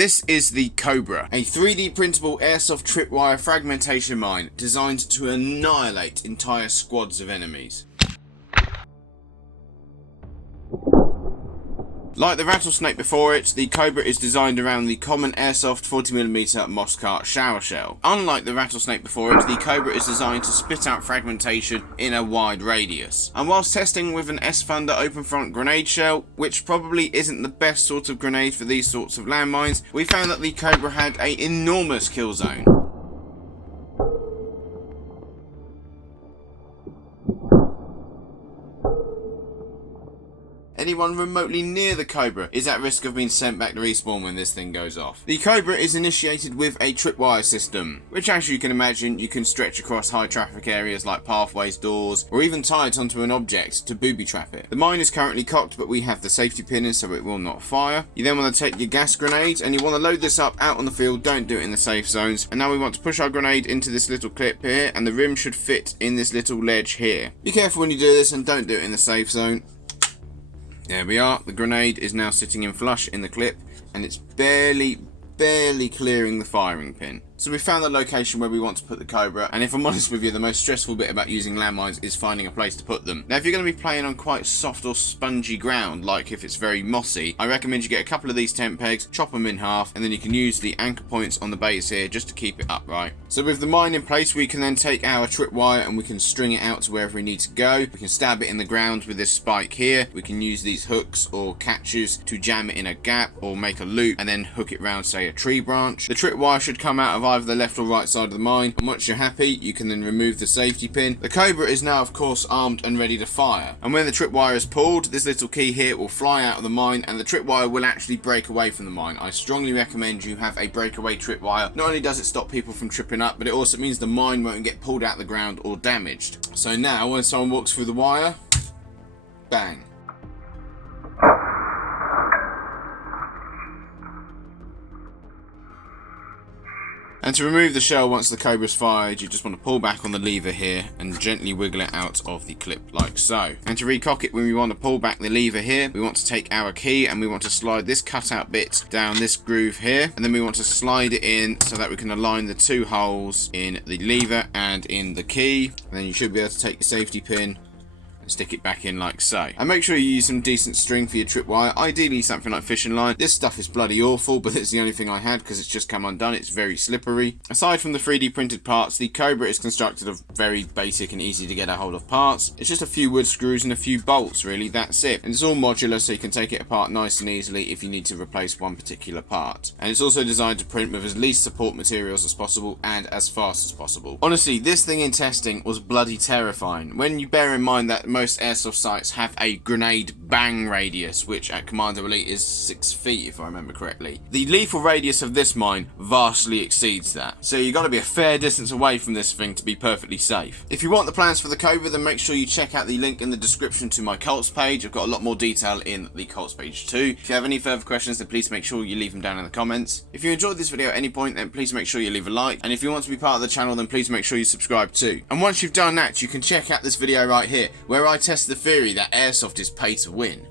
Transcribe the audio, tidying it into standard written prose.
This is the Cobra, a 3D printable airsoft tripwire fragmentation mine designed to annihilate entire squads of enemies. Like the rattlesnake before it, the Cobra is designed around the common airsoft 40mm MOSCART shower shell. Unlike the rattlesnake before it, the Cobra is designed to spit out fragmentation in a wide radius. And whilst testing with an S-Thunder open front grenade shell, which probably isn't the best sort of grenade for these sorts of landmines, we found that the Cobra had an enormous kill zone. Anyone remotely near the Cobra is at risk of being sent back to respawn when this thing goes off. The Cobra is initiated with a tripwire system, which as you can imagine you can stretch across high traffic areas like pathways, doors, or even tie it onto an object to booby trap it. The mine is currently cocked, but we have the safety pin in so it will not fire. You then want to take your gas grenade and you want to load this up out on the field, don't do it in the safe zones. And now we want to push our grenade into this little clip here, and the rim should fit in this little ledge here. Be careful when you do this and don't do it in the safe zone. There we are, the grenade is now sitting in flush in the clip and it's barely clearing the firing pin. So we found the location where we want to put the Cobra, and if I'm honest with you, the most stressful bit about using landmines is finding a place to put them. Now if you're going to be playing on quite soft or spongy ground, like if it's very mossy, I recommend you get a couple of these tent pegs, chop them in half, and then you can use the anchor points on the base here just to keep it upright. So with the mine in place, we can then take our tripwire and we can string it out to wherever we need to go. We can stab it in the ground with this spike here. We can use these hooks or catches to jam it in a gap or make a loop and then hook it round, say, a tree branch. The tripwire should come out of either the left or right side of the mine, and once you're happy you can then remove the safety pin. The Cobra is now of course armed and ready to fire, and when the tripwire is pulled, this little key here will fly out of the mine and the tripwire will actually break away from the mine. I strongly recommend you have a breakaway tripwire. Not only does it stop people from tripping up, but it also means the mine won't get pulled out of the ground or damaged. So now when someone walks through the wire, bang. And to remove the shell once the Cobra is fired, you just want to pull back on the lever here and gently wiggle it out of the clip like so. And to recock it, when we want to pull back the lever here, we want to take our key and we want to slide this cutout bit down this groove here, and then we want to slide it in so that we can align the two holes in the lever and in the key. And then you should be able to take your safety pin, stick it back in like so. And make sure you use some decent string for your tripwire, ideally something like fishing line. This stuff is bloody awful, but it's the only thing I had because it's just come undone. It's very slippery. Aside from the 3D printed parts, the Cobra is constructed of very basic and easy to get a hold of parts. It's just a few wood screws and a few bolts, really, that's it. And it's all modular, so you can take it apart nice and easily if you need to replace one particular part. And it's also designed to print with as least support materials as possible and as fast as possible. Honestly, this thing in testing was bloody terrifying. When you bear in mind that most airsoft sites have a grenade bang radius, which at Commander Elite is 6 feet if I remember correctly. The lethal radius of this mine vastly exceeds that, so you've got to be a fair distance away from this thing to be perfectly safe. If you want the plans for the Cobra, then make sure you check out the link in the description to my Cults page. I've got a lot more detail in the Cults page too. If you have any further questions, then please make sure you leave them down in the comments. If you enjoyed this video at any point, then please make sure you leave a like, and if you want to be part of the channel, then please make sure you subscribe too. And once you've done that, you can check out this video right here where I test the theory that airsoft is pay to win.